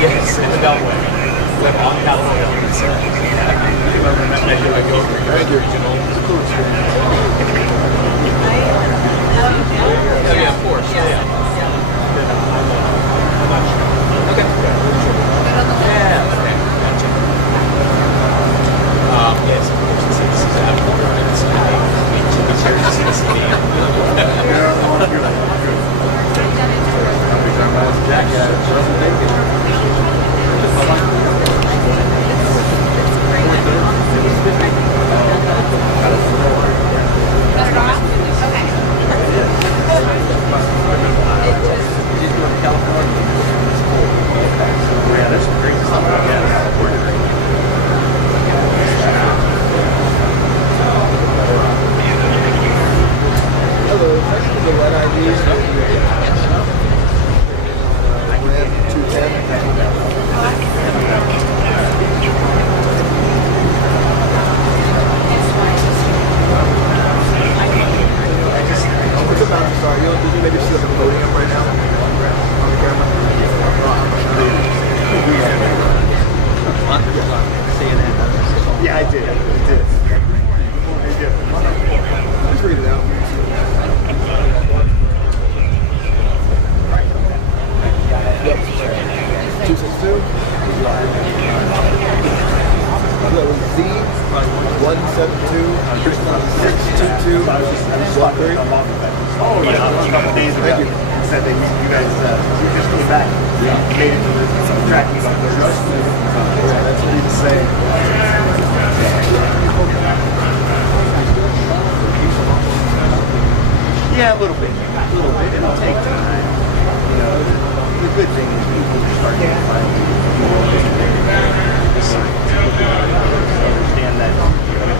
Yes, in the Beltway. The red ID. Ram 210. What's about? Sorry, did you maybe see the podium right now on the camera? Yeah, I did. Just read it out. Yep. 262. Z 172 622 13. Oh yeah, a couple days ago. Thank you. Said that you guys you just came back. Yeah. Made it to the tracking on the rush. Yeah, that's what he was saying. Yeah, a little bit. It'll take time. You know, the good thing is people are starting to find the science. Understand that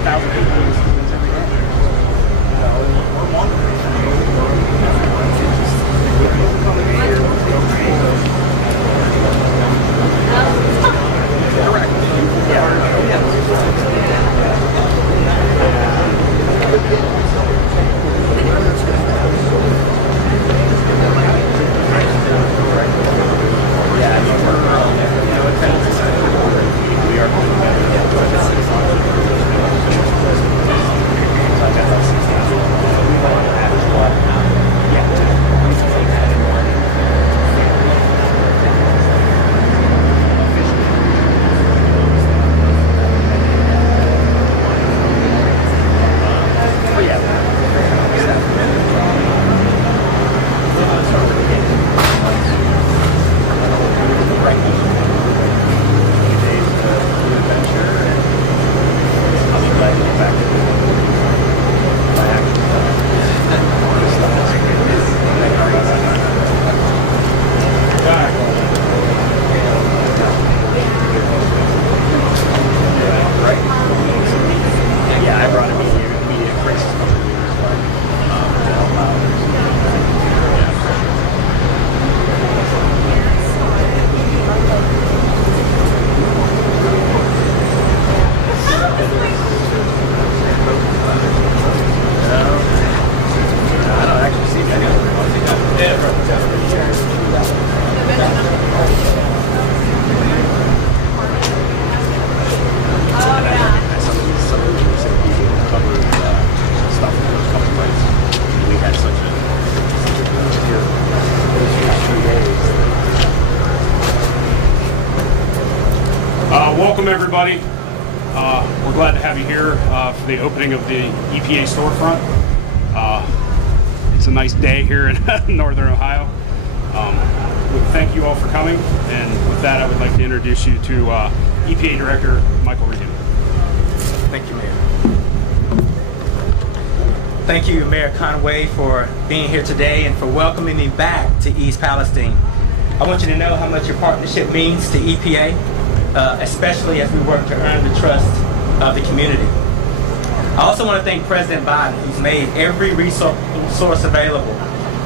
1,000 people is students every day. You know, we're wondering. Correct. Welcome everybody. We're glad to have you here for the opening of the EPA storefront. It's a nice day here in Northern Ohio. Thank you all for coming, and with that I would like to introduce you to EPA Director Michael Regan. Thank you, Mayor. Thank you, Mayor Conway, for being here today and for welcoming me back to East Palestine. I want you to know how much your partnership means to EPA, especially as we work to earn the trust of the community. I also want to thank President Biden, who's made every resource available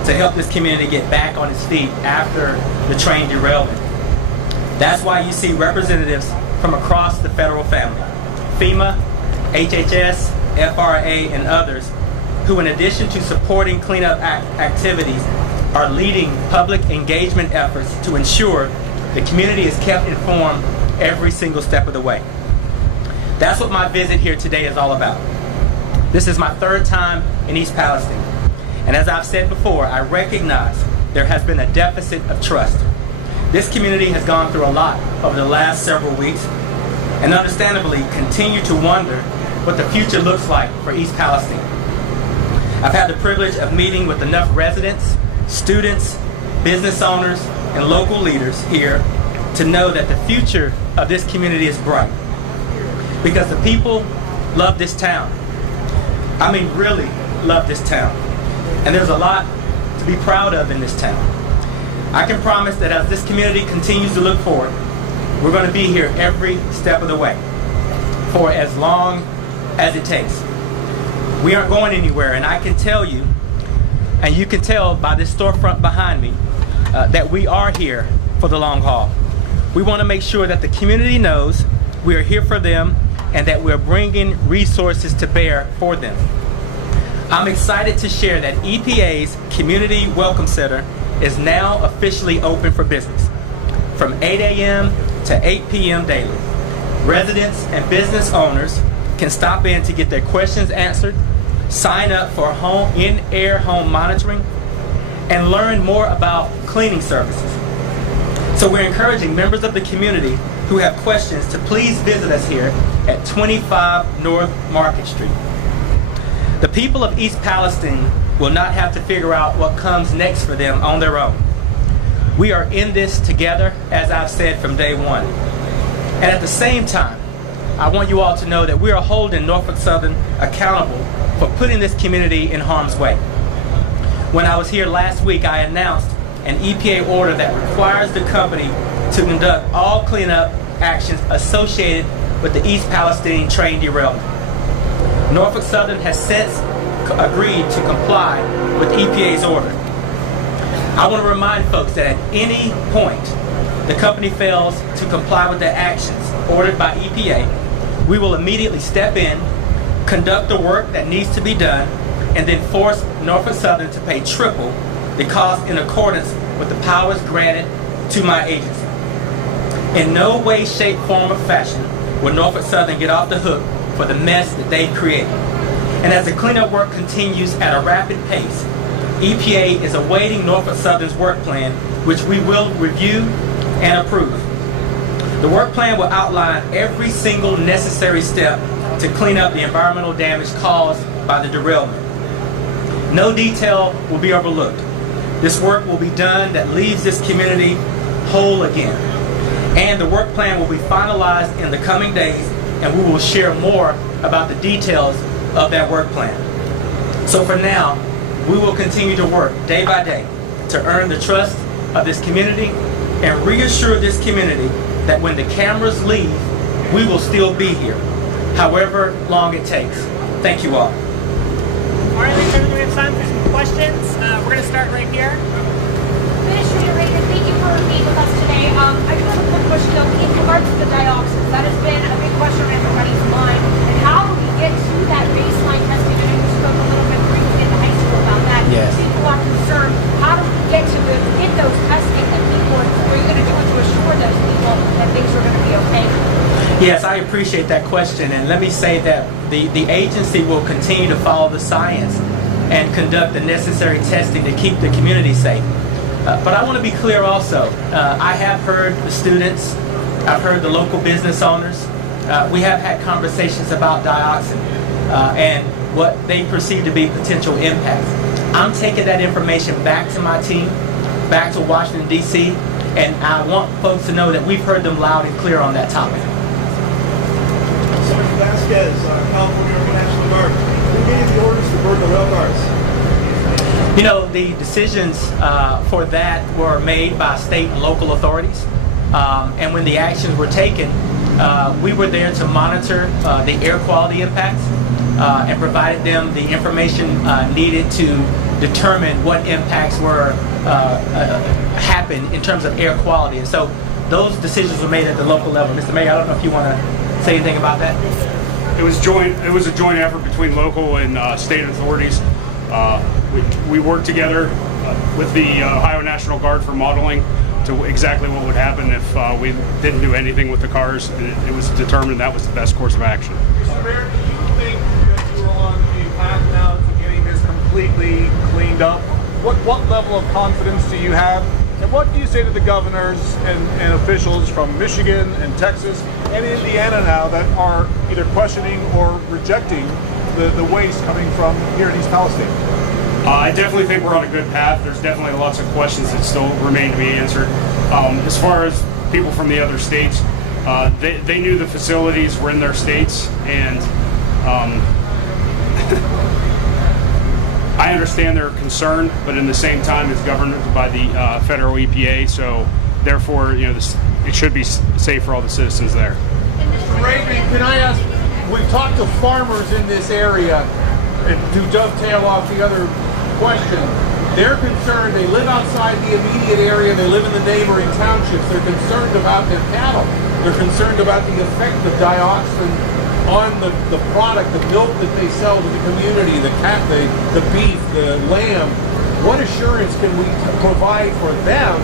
to help this community get back on its feet after the train derailment. That's why you see representatives from across the federal family, FEMA, HHS, FRA, and others, who in addition to supporting cleanup activities, are leading public engagement efforts to ensure the community is kept informed every single step of the way. That's what my visit here today is all about. This is my third time in East Palestine, and as I've said before, I recognize there has been a deficit of trust. This community has gone through a lot over the last several weeks, and understandably continue to wonder what the future looks like for East Palestine. I've had the privilege of meeting with enough residents, students, business owners, and local leaders here to know that the future of this community is bright. Because the people love this town. I mean, really love this town. And there's a lot to be proud of in this town. I can promise that as this community continues to look forward, we're going to be here every step of the way for as long as it takes. We aren't going anywhere, and I can tell you And you can tell by this storefront behind me that we are here for the long haul. We want to make sure that the community knows we are here for them and that we're bringing resources to bear for them. I'm excited to share that EPA's Community Welcome Center is now officially open for business from 8 a.m. to 8 p.m. daily. Residents and business owners can stop in to get their questions answered, sign up for in-air home monitoring, and learn more about cleaning services. So we're encouraging members of the community who have questions to please visit us here at 25 North Market Street. The people of East Palestine will not have to figure out what comes next for them on their own. We are in this together, as I've said from day one. And at the same time, I want you all to know that we are holding Norfolk Southern accountable for putting this community in harm's way. When I was here last week, I announced an EPA order that requires the company to conduct all cleanup actions associated with the East Palestine train derailment. Norfolk Southern has since agreed to comply with EPA's order. I want to remind folks that at any point the company fails to comply with the actions ordered by EPA, we will immediately step in, conduct the work that needs to be done, and then force Norfolk Southern to pay triple the cost in accordance with the powers granted to my agency. In no way, shape, form, or fashion will Norfolk Southern get off the hook for the mess that they've created. And as the cleanup work continues at a rapid pace, EPA is awaiting Norfolk Southern's work plan, which we will review and approve. The work plan will outline every single necessary step to clean up the environmental damage caused by the derailment. No detail will be overlooked. This work will be done that leaves this community whole again. And the work plan will be finalized in the coming days, and we will share more about the details of that work plan. So for now, we will continue to work day by day to earn the trust of this community and reassure this community that when the cameras leave, we will still be here, however long it takes. Thank you all. All right, ladies and gentlemen, we have time for some questions. We're going to start right here. Administrator Regan, thank you for being with us today. I do have a quick question though, in regards to the dioxins. That has been a big question on everybody's mind. And how do we get to that baseline testing? I know you spoke a little bit briefly in the high school about that. Yes. People are concerned. How do we get to get those testing that people, what are you going to do to assure those people that things are going to be okay? Yes, I appreciate that question, and let me say that the agency will continue to follow the science and conduct the necessary testing to keep the community safe. But I want to be clear also. I have heard the students, I've heard the local business owners. We have had conversations about dioxin and what they perceive to be potential impacts. I'm taking that information back to my team, back to Washington, D.C., and I want folks to know that we've heard them loud and clear on that topic. Sergeant Vasquez, California National Guard. Who gave the orders to burn the rail cars? You know, the decisions for that were made by state and local authorities. And when the actions were taken, we were there to monitor the air quality impacts and provided them the information needed to determine what impacts were happen in terms of air quality. And so those decisions were made at the local level. Mr. Mayor, I don't know if you want to say anything about that. It was a joint effort between local and state authorities. We worked together with the Ohio National Guard for modeling to exactly what would happen if we didn't do anything with the cars. It was determined that was the best course of action. Mr. Mayor, do you think that you are on the path now to getting this completely cleaned up? What level of confidence do you have? And what do you say to the governors and officials from Michigan and Texas and Indiana now that are either questioning or rejecting the waste coming from here in East Palestine? I definitely think we're on a good path. There's definitely lots of questions that still remain to be answered. As far as people from the other states, they knew the facilities were in their states, and I understand their concern, but in the same time, it's governed by the federal EPA, so therefore, it should be safe for all the citizens there. Mr. Regan, can I ask, we've talked to farmers in this area, and to dovetail off the other question, They're concerned, they live outside the immediate area, they live in the neighboring townships, they're concerned about their cattle. They're concerned about the effect of dioxin on the product, the milk that they sell to the community, the beef, the lamb. What assurance can we provide for them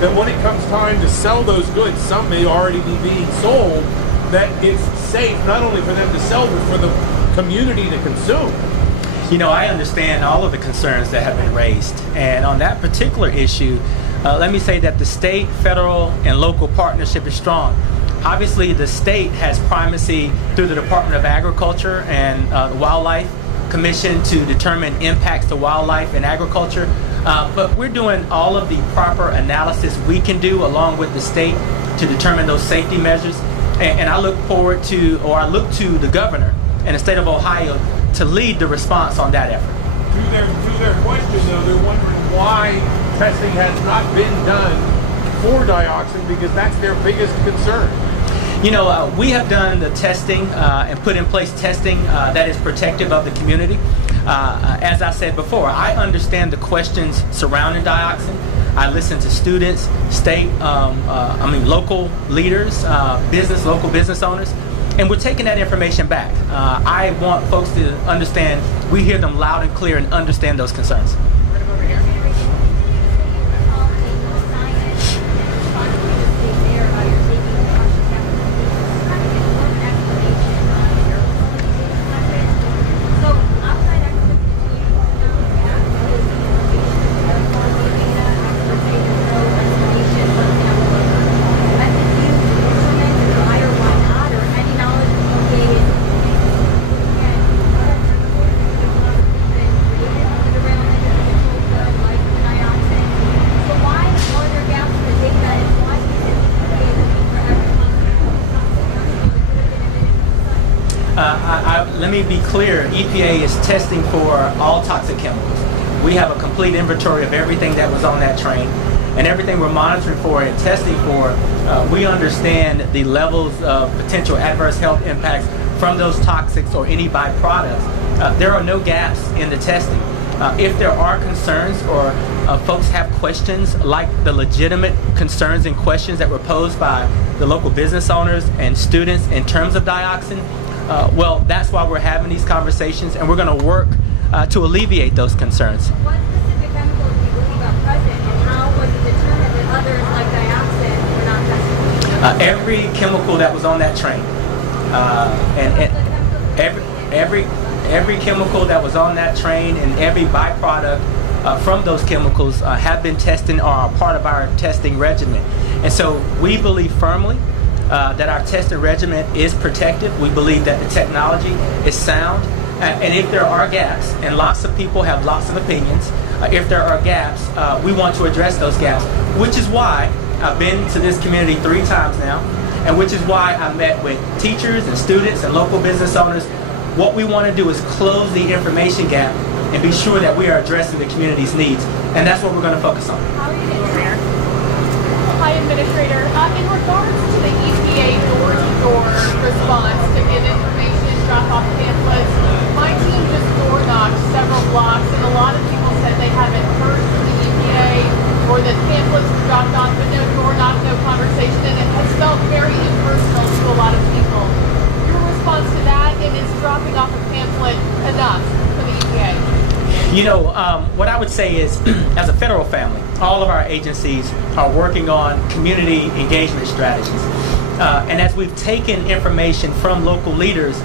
that when it comes time to sell those goods, some may already be being sold, that it's safe not only for them to sell, but for the community to consume? You know, I understand all of the concerns that have been raised. And on that particular issue, let me say that the state, federal, and local partnership is strong. Obviously, the state has primacy through the Department of Agriculture and the Wildlife Commission to determine impacts to wildlife and agriculture. But we're doing all of the proper analysis we can do along with the state to determine those safety measures. And I look forward to, or I look to the governor and the state of Ohio to lead the response on that effort. To their question, though, they're wondering why testing has not been done for dioxin, because that's their biggest concern. You know, we have done the testing and put in place testing that is protective of the community. As I said before, I understand the questions surrounding dioxin. I listen to students, state, local leaders, local business owners, and we're taking that information back. I want folks to understand, we hear them loud and clear and understand those concerns. Let me be clear, EPA is testing for all toxic chemicals. We have a complete inventory of everything that was on that train, and everything we're monitoring for and testing for, we understand the levels of potential adverse health impacts from those toxics or any byproducts. There are no gaps in the testing. If there are concerns or folks have questions like the legitimate concerns and questions that were posed by the local business owners and students in terms of dioxin, well, that's why we're having these conversations, and we're going to work to alleviate those concerns. What specific chemicals do you believe are present, and how was it determined that others like dioxin were not tested? Every chemical that was on that train, every chemical that was on that train and every byproduct from those chemicals have been tested or are part of our testing regimen. And so we believe firmly that our testing regimen is protective. We believe that the technology is sound. And if there are gaps, and lots of people have lots of opinions, if there are gaps, we want to address those gaps, which is why I've been to this community 3 times now, and which is why I met with teachers and students and local business owners. What we want to do is close the information gap and be sure that we are addressing the community's needs, and that's what we're going to focus on. How are you doing, Mayor? Hi, Administrator. In regards to the EPA door-to-door response to give information, drop off pamphlets, my team just door-knocked several blocks, and a lot of people said they haven't heard from the EPA or that pamphlets were dropped off, but no door-knock, no conversation, and it has felt very impersonal to a lot of people. Your response to that, and is dropping off a pamphlet enough for the EPA? You know, what I would say is, as a federal family, all of our agencies are working on community engagement strategies. And as we've taken information from local leaders,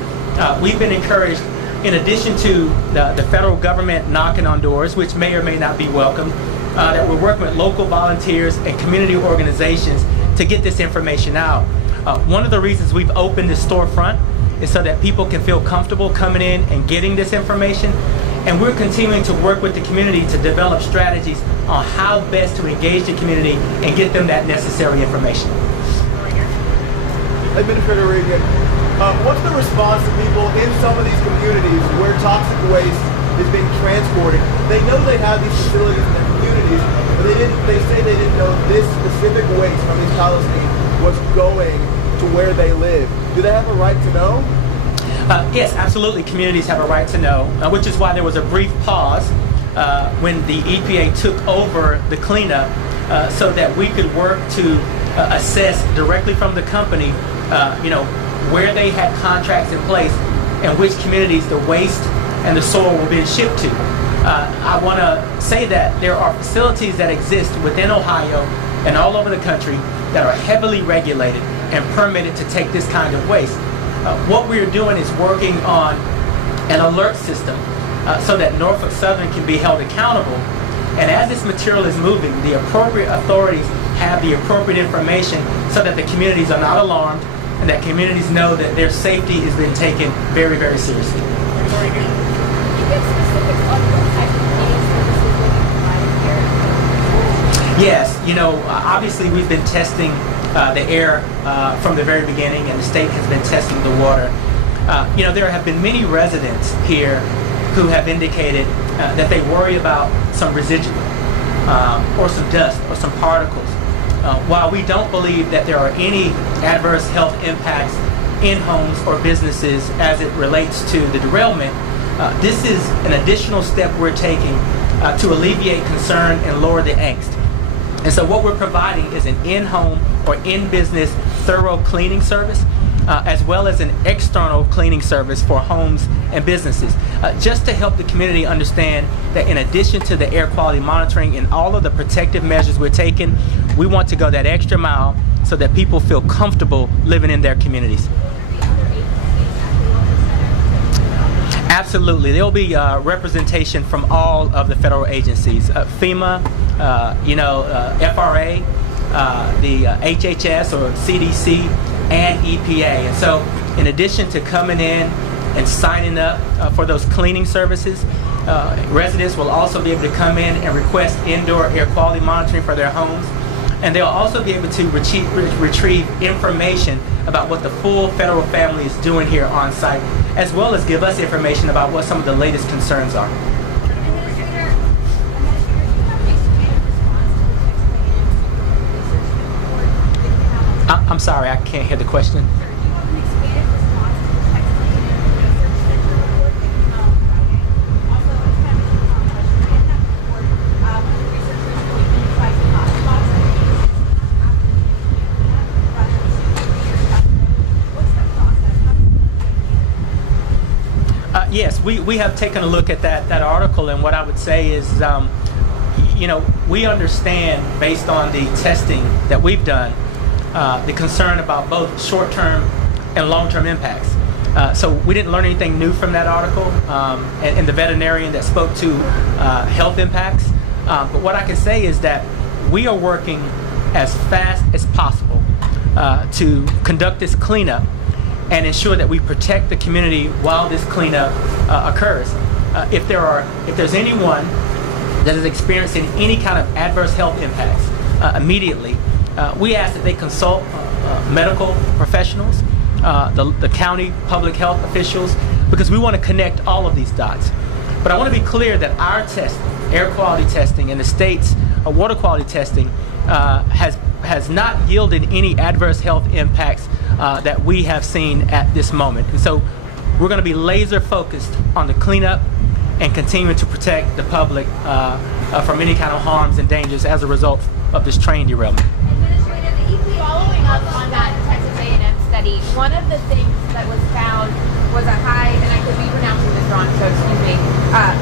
we've been encouraged, in addition to the federal government knocking on doors, which may or may not be welcome, that we're working with local volunteers and community organizations to get this information out. One of the reasons we've opened this storefront is so that people can feel comfortable coming in and getting this information. And we're continuing to work with the community to develop strategies on how best to engage the community and get them that necessary information. Administrator Regan, what's the response to people in some of these communities where toxic waste is being transported? They know they have these facilities in their communities, but they say they didn't know this specific waste from East Palestine was going to where they live. Do they have a right to know? Yes, absolutely. Communities have a right to know, which is why there was a brief pause when the EPA took over the cleanup so that we could work to assess directly from the company, where they had contracts in place and which communities the waste and the soil were being shipped to. I want to say that there are facilities that exist within Ohio and all over the country that are heavily regulated and permitted to take this kind of waste. What we're doing is working on an alert system so that Norfolk Southern can be held accountable. And as this material is moving, the appropriate authorities have the appropriate information so that the communities are not alarmed and that communities know that their safety is being taken very, very seriously. Can you give specifics on what type of cleaning services will be provided here? Yes, obviously we've been testing the air from the very beginning, and the state has been testing the water. There have been many residents here who have indicated that they worry about some residual or some dust or some particles. While we don't believe that there are any adverse health impacts in homes or businesses as it relates to the derailment, this is an additional step we're taking to alleviate concern and lower the angst. And so what we're providing is an in-home or in-business thorough cleaning service, as well as an external cleaning service for homes and businesses, just to help the community understand that in addition to the air quality monitoring and all of the protective measures we're taking, we want to go that extra mile so that people feel comfortable living in their communities. Absolutely. There will be representation from all of the federal agencies, FEMA, FRA, the HHS or CDC, and EPA. And so in addition to coming in and signing up for those cleaning services, residents will also be able to come in and request indoor air quality monitoring for their homes. And they'll also be able to retrieve information about what the full federal family is doing here on site, as well as give us information about what some of the latest concerns are. I'm sorry, I can't hear the question. Yes, we have taken a look at that article, and what I would say is, we understand based on the testing that we've done, the concern about both short-term and long-term impacts. So we didn't learn anything new from that article, and the veterinarian that spoke to health impacts. But what I can say is that we are working as fast as possible to conduct this cleanup and ensure that we protect the community while this cleanup occurs. If there's anyone that is experiencing any kind of adverse health impacts immediately, we ask that they consult medical professionals, the county public health officials, because we want to connect all of these dots. But I want to be clear that our testing, air quality testing, and the state's water quality testing has not yielded any adverse health impacts that we have seen at this moment. And so we're going to be laser focused on the cleanup and continuing to protect the public from any kind of harms and dangers as a result of this train derailment. Administrator, the EPA, following up on that Texas A&M study, one of the things that was found was a high, and I could be pronouncing this wrong, so excuse me,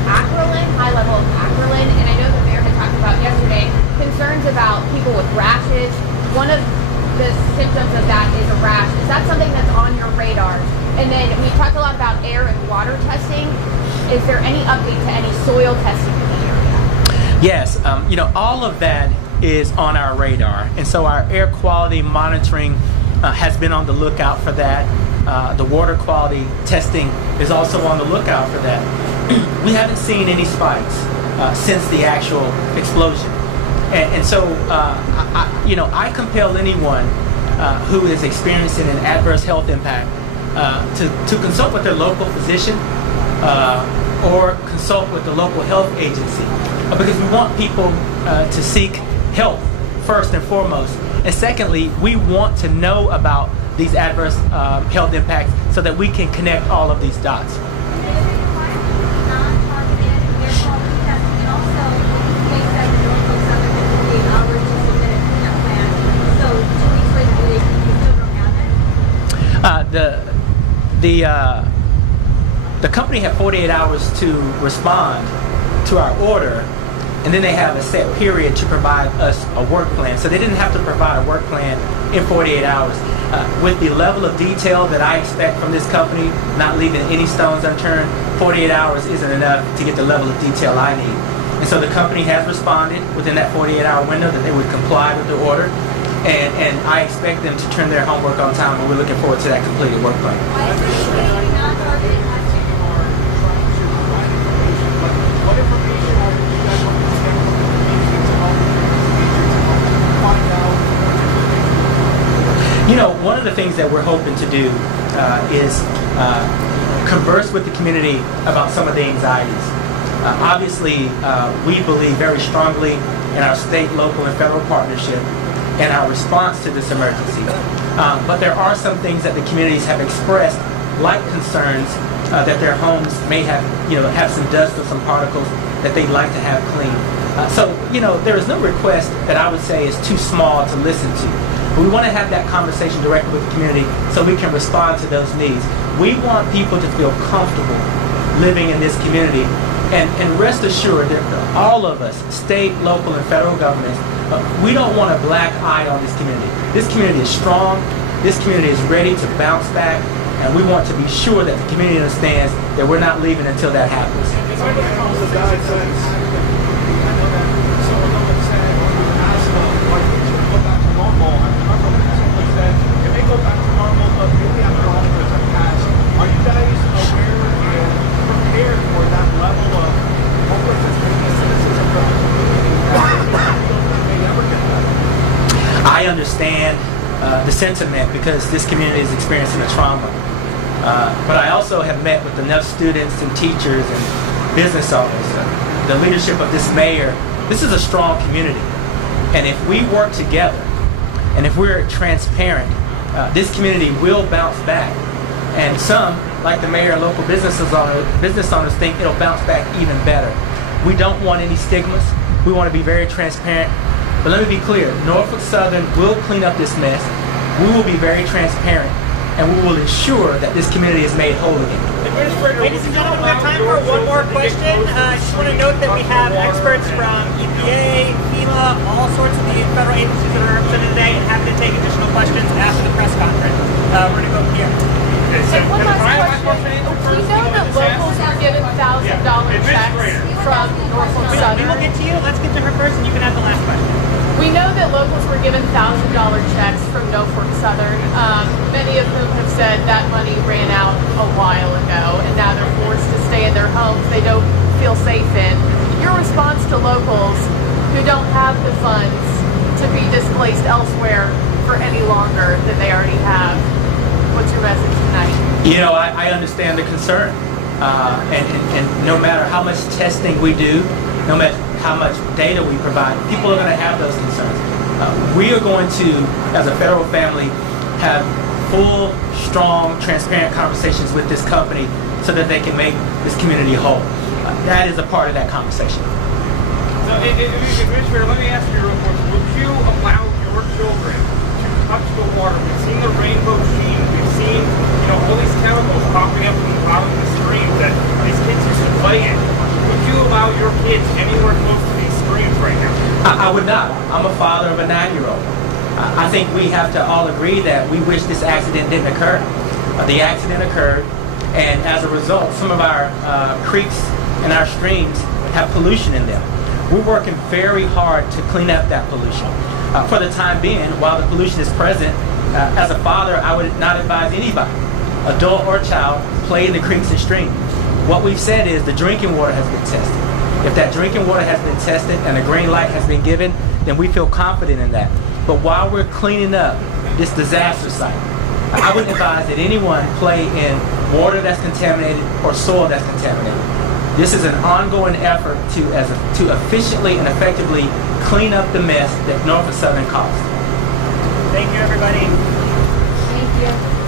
acrolein, high level of acrolein, and I know the mayor had talked about yesterday concerns about people with rashes. One of the symptoms of that is a rash. Is that something that's on your radar? And then we talked a lot about air and water testing. Is there any update to any soil testing in the area? Yes, all of that is on our radar, and so our air quality monitoring has been on the lookout for that. The water quality testing is also on the lookout for that. We haven't seen any spikes since the actual explosion, and so I compel anyone who is experiencing an adverse health impact to consult with their local physician or consult with the local health agency, because we want people to seek help first and foremost, and secondly, we want to know about these adverse health impacts so that we can connect all of these dots. the company had 48 hours to respond to our order, and then they have a set period to provide us a work plan. So they didn't have to provide a work plan in 48 hours. With the level of detail that I expect from this company, not leaving any stones unturned, 48 hours isn't enough to get the level of detail I need. And so the company has responded within that 48-hour window that they would comply with the order, and I expect them to turn their homework on time, and we're looking forward to that completed work plan. What information are you guys hoping to get from the community to help find out? You know, one of the things that we're hoping to do is converse with the community about some of the anxieties. Obviously, we believe very strongly in our state, local, and federal partnership and our response to this emergency. But there are some things that the communities have expressed, like concerns that their homes may have, have some dust or some particles that they'd like to have clean. So, there is no request that I would say is too small to listen to. But we want to have that conversation directly with the community so we can respond to those needs. We want people to feel comfortable living in this community. And rest assured that all of us, state, local, and federal governments, we don't want a black eye on this community. This community is strong. This community is ready to bounce back. And we want to be sure that the community understands that we're not leaving until that happens. I understand the sentiment because this community is experiencing a trauma. But I also have met with enough students and teachers and business owners, the leadership of this mayor. This is a strong community. And if we work together, and if we're transparent, this community will bounce back. And some, like the mayor and local business owners think it'll bounce back even better. We don't want any stigmas. We want to be very transparent. But let me be clear, Norfolk Southern will clean up this mess. We will be very transparent, and we will ensure that this community is made whole again. Ladies and gentlemen, we have time for one more question. I just want to note that we have experts from EPA, FEMA, all sorts of the federal agencies that are represented today, and happy to take additional questions after the press conference. We're going to go here. And one last question. We know that locals are given $1,000 checks from Norfolk We Southern. will get to you. Let's get to her first, and you can have the last question. We know that locals were given $1,000 checks from Norfolk Southern. Many of whom have said that money ran out a while ago, and now they're forced to stay in their homes they don't feel safe in. Your response to locals who don't have the funds to be displaced elsewhere for any longer than they already have. What's your message tonight? I understand the concern. And no matter how much testing we do, no matter how much data we provide, people are going to have those concerns. We are going to, as a federal family, have full, strong, transparent conversations with this company so that they can make this community whole. That is a part of that conversation. So, Administrator, let me ask you real quick. Would you allow your children to touch the water? We've seen the rainbow sheen. We've seen, all these chemicals popping up from the bottom of the streams that these kids used to play in. Would you allow your kids anywhere close to these streams right now? I would not. I'm a father of a 9-year-old. I think we have to all agree that we wish this accident didn't occur. The accident occurred, and as a result, some of our creeks and our streams have pollution in them. We're working very hard to clean up that pollution. For the time being, while the pollution is present, as a father, I would not advise anybody, adult or child, play in the creeks and streams. What we've said is the drinking water has been tested. If that drinking water has been tested and a green light has been given, then we feel confident in that. But while we're cleaning up this disaster site, I wouldn't advise that anyone play in water that's contaminated or soil that's contaminated. This is an ongoing effort to efficiently and effectively clean up the mess that Norfolk Southern caused. Thank you, everybody. Thank you.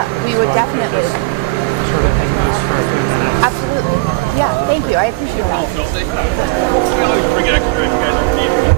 Yeah, we would definitely. Sort of hang those for a few minutes. Absolutely. Yeah, thank you. I appreciate that. Bring it extra if you guys ever need it.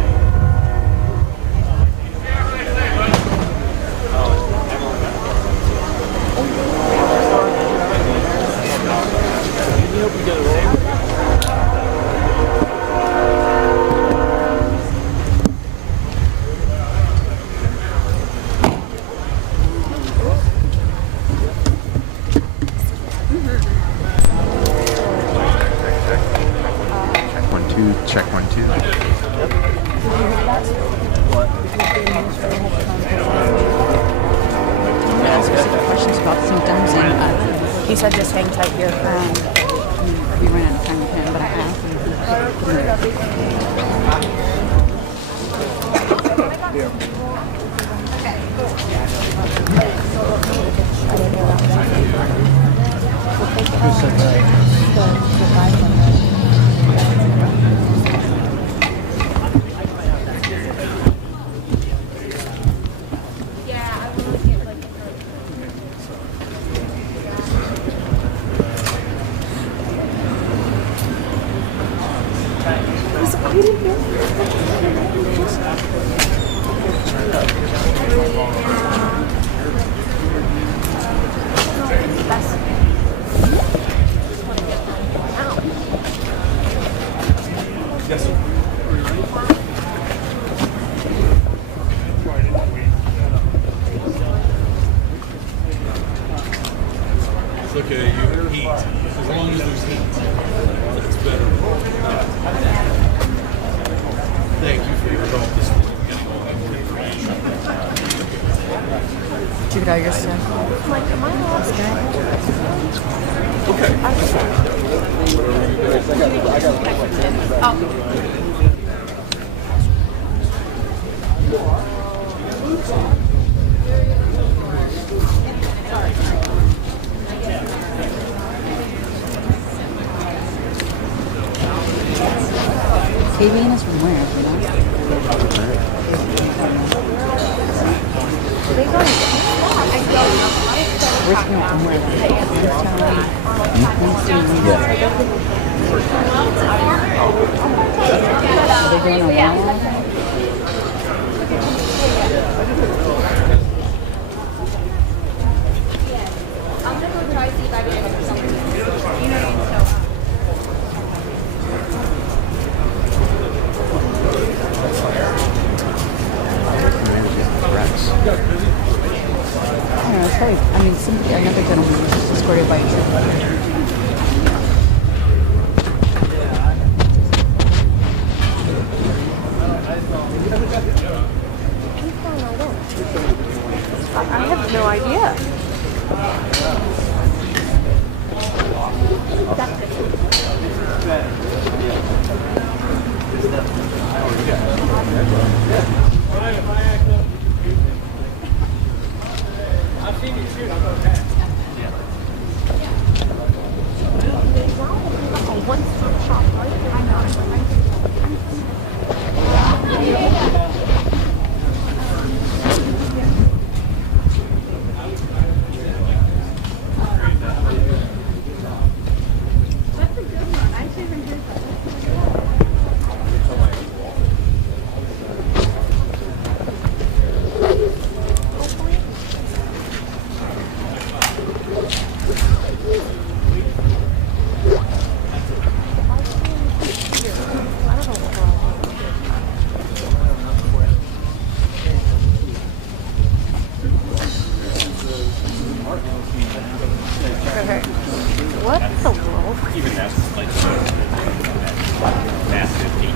Check 1 2. Questions about symptoms, and he said just hang tight here. We ran out of time with him, but I It's okay, you heat. As long as there's heat, it's better. Thank you for your help this morning, getting all that more information. Did you get all your stuff? Like, am I lost? Okay. Avian is from where? You know? Which one from where? Are they going on I'm gonna go try to see if I can get something. You know what I mean? So. I don't know, it's probably, I mean, somebody, another gentleman was just escorted by a trooper. I have no idea. I've seen you shoot. I'm okay. One-stop shop, right? I know. That's a good one. I should even heard that. Okay. What the world? Even that's like massive 18.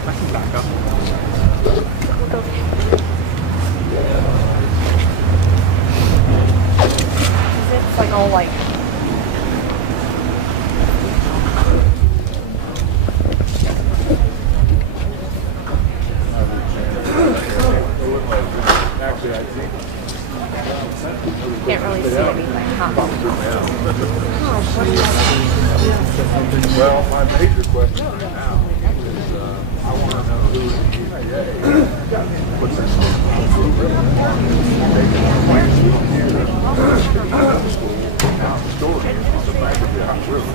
I can back up. Is it like all like Actually, I think Well, my major question right now is I want to know who in the EPA puts this on approval. They can point to here the school now stored on the back of the roof.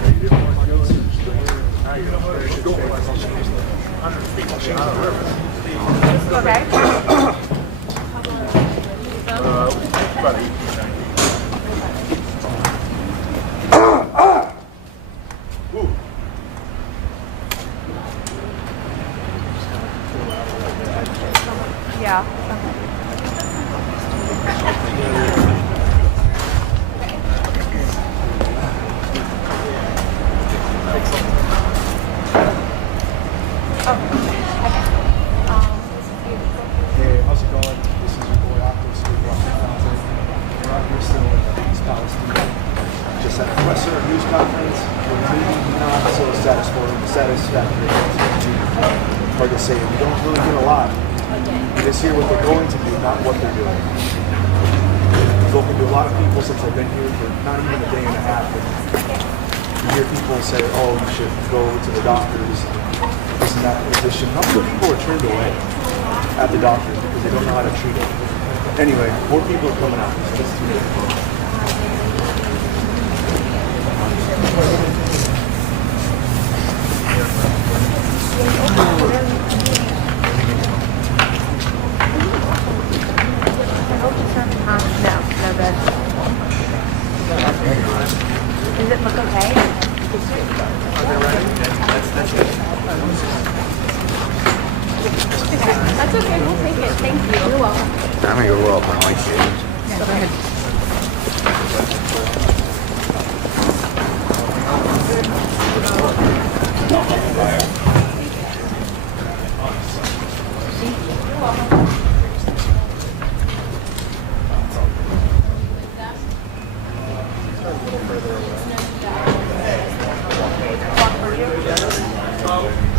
They didn't want to go in the store. Now you're going to go 100 feet down the river. Okay. About 18, 19. Yeah. Hey, how's it going? This is your boy Octo Steve Washington. We're out here still in East Palestine. Just had a press news conference. We're maybe not so satisfactory. Hard to say. We don't really get a lot. We just hear what they're going to do, not what they're doing. I've spoken to a lot of people since I've been here for not even a day and a half. And you hear people say, oh, you should go to the doctors, this and that position. How many people are turned away at the doctors because they don't know how to treat it? Anyway, more people are coming out. Just too many. No, good. Does it look okay? That's okay, we'll take it. Thank you. You're welcome. I'm gonna go roll up my shoes. Yeah, go ahead.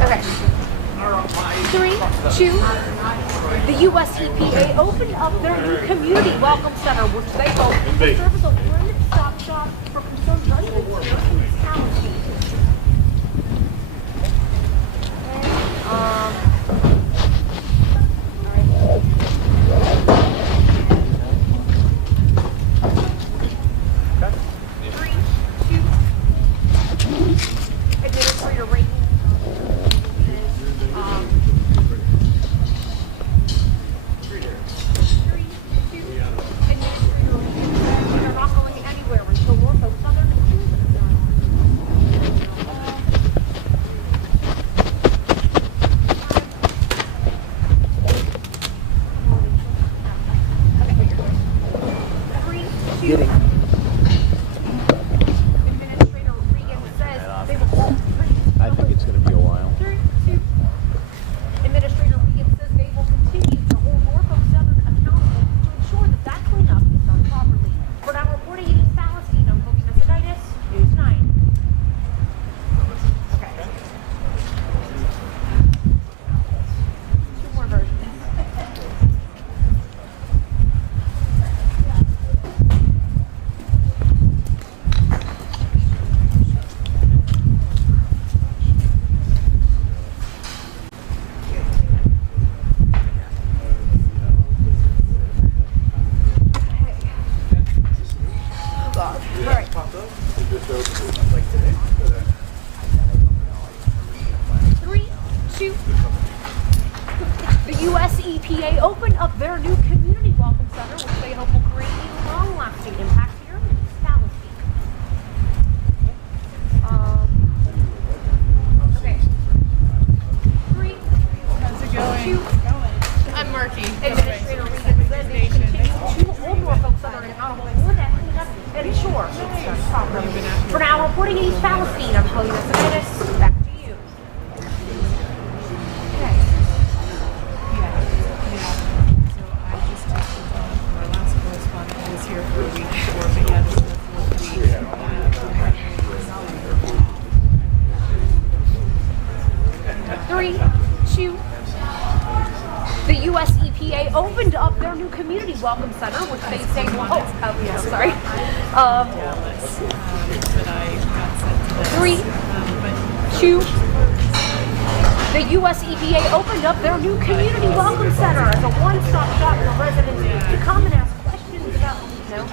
Okay. 3, 2. The U.S. EPA opened up their new community welcome center, which they hope will serve as a one-stop shop for concerned residents here in East Palestine. Administrator Regan. They're not going anywhere until Norfolk Southern is done. Administrator Regan says they will. I think it's gonna be a while. Administrator Regan says they will continue to hold Norfolk Southern accountable to ensure that that cleanup is done properly. For now, reporting in East Palestine, I'm Kobe Messiditis, News 9. Okay. 2 more versions. Oh God. All right. 3, 2. The U.S. EPA opened up their new community welcome center, which they hope will create a long-lasting impact here in East Palestine. Okay. 3, How's it going? 2. I'm Marky. Administrator Regan says they continue to hold Norfolk Southern accountable for that cleanup and ensure it's done properly. For now, reporting in East Palestine, I'm Kobe Messiditis. Back to you. Okay. So I just talked with our last correspondent who was here for a week before, but yeah, this is the 4th week. 3, 2. The U.S. EPA opened up their new community welcome center, which they say will hope. Sorry. That I got sent 3, 2. The U.S. EPA opened up their new Community Welcome Center as a one-stop shop for residents to come and ask questions about. No.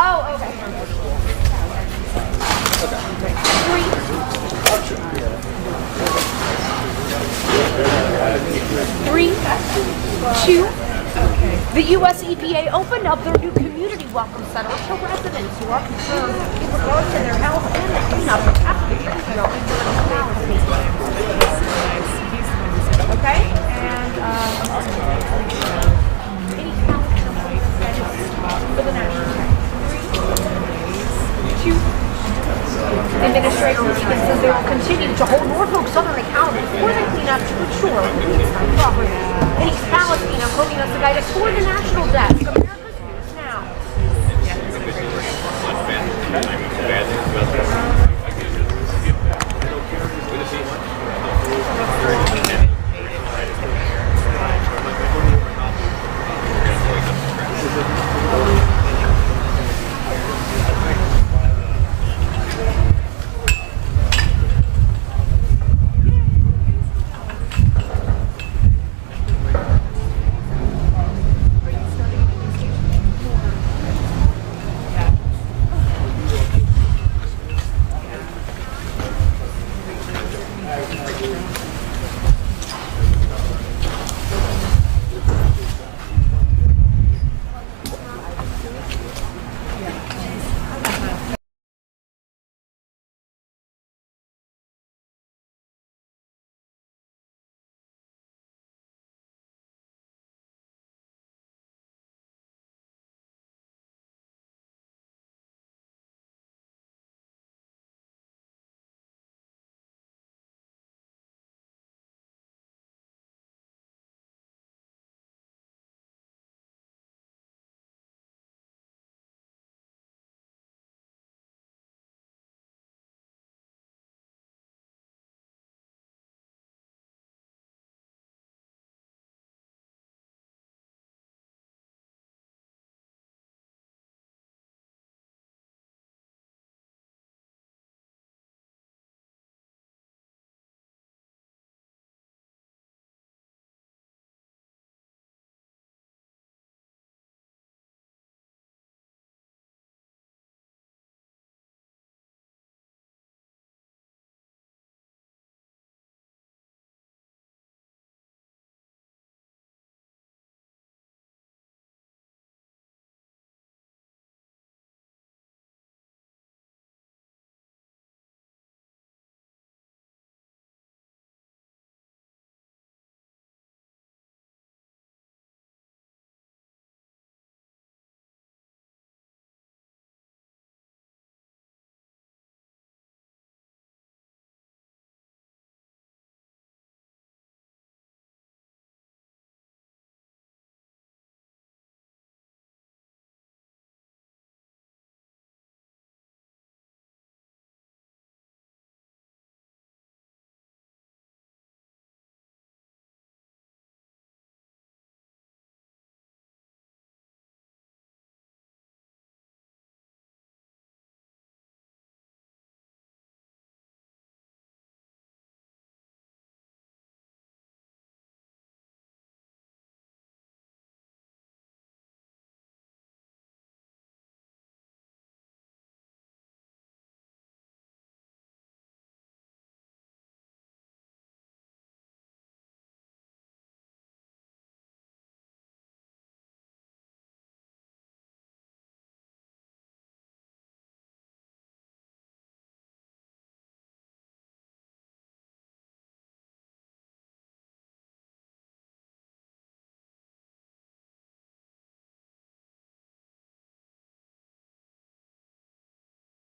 Oh, okay. 3, 2. The U.S. EPA opened up their new Community Welcome Center to residents who are concerned in regards to their health and the cleanup of applicants. Okay? And any for the national. 3, 2. Administrator Regan says they will continue to hold Norfolk Southern accountable for the cleanup to ensure the peacetime property. In East Palestine, I'm quoting us the guidance for the national desk.